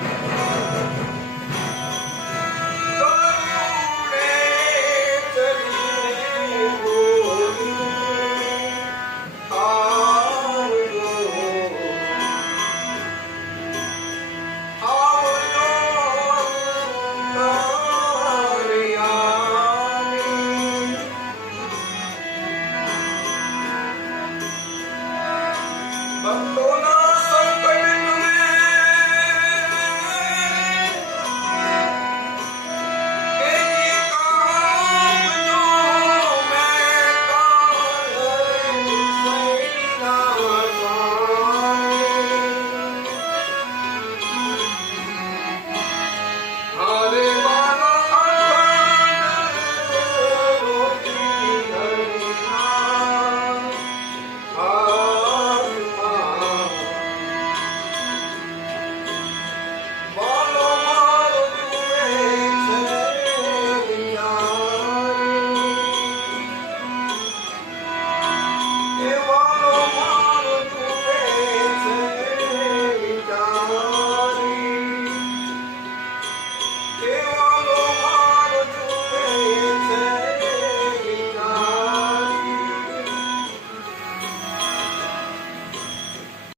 Yeah.